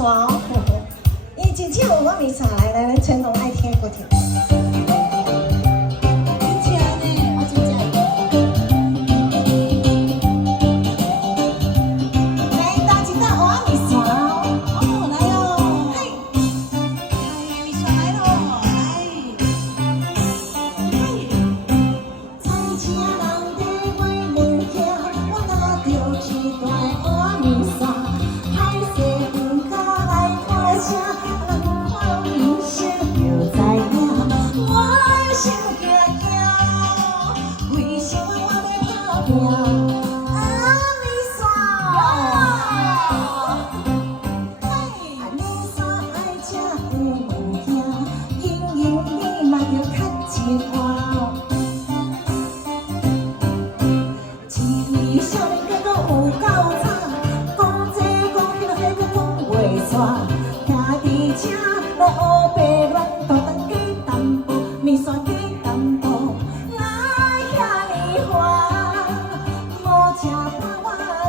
哇哦，伊真正有我面纱来，咱全拢爱听歌听。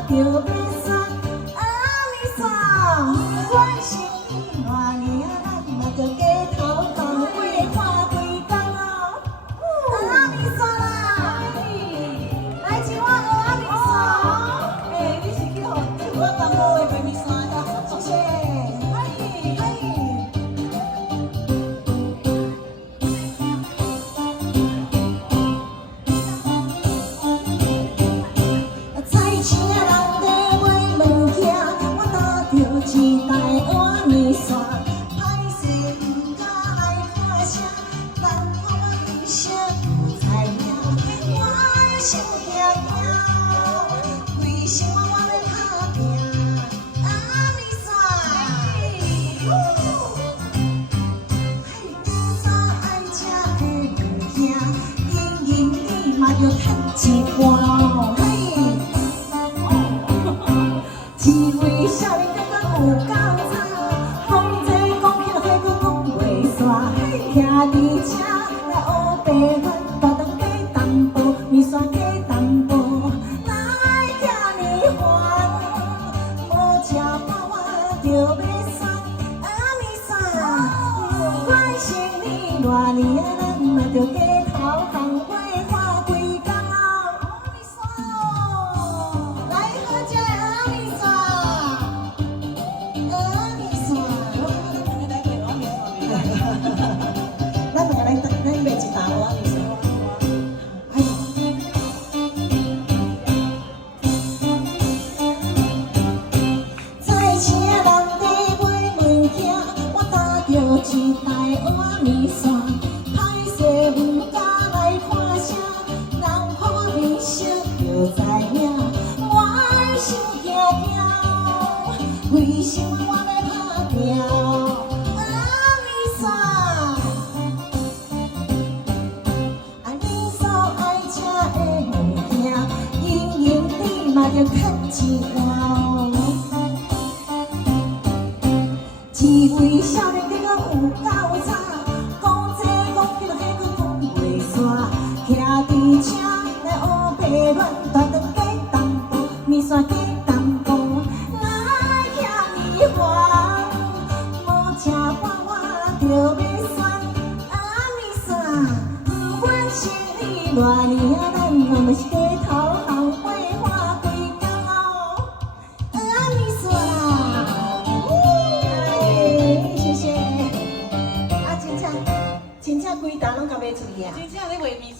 就要煞阿弥陀，我心里偌年啊，咱嘛着街头讲过看几工哦。阿弥陀啦，来一碗阿弥陀。你是去互我感冒的阿弥陀呀？谢谢。菜市一台碗面线，歹势毋敢来看声，人看我面色有才名，我心惊惊，为什么我要打拼？阿弥陀，爱吃的物件，硬你嘛着趁一半。一位少年有够惨，讲这讲迄个迄个讲袂煞，徛伫车来乌白乱，大东加淡薄，面线加淡薄，来遐尼烦，无食饱我着要酸。阿弥陀，不管生你偌年啊，咱嘛着街头同过看几工哦。阿弥陀，来好食的阿弥陀。 一台碗面线，歹势毋敢来看声，人看我面色就知影，我心惊惊，为什么我要打拼？阿弥陀，你所爱吃的物件，硬你嘛着趁一碗。一位少年。 有够惨，讲这讲迄个迄个讲袂煞，徛伫车来乌白乱，大顿加淡薄，面线加淡薄，来遐尼烦，无食饱我着要酸。阿弥陀，不管生你偌年啊，咱嘛是街头后尾看几工哦。阿弥陀啦，谢谢。 真正规单拢甲卖出去啊！真正咧卖面线。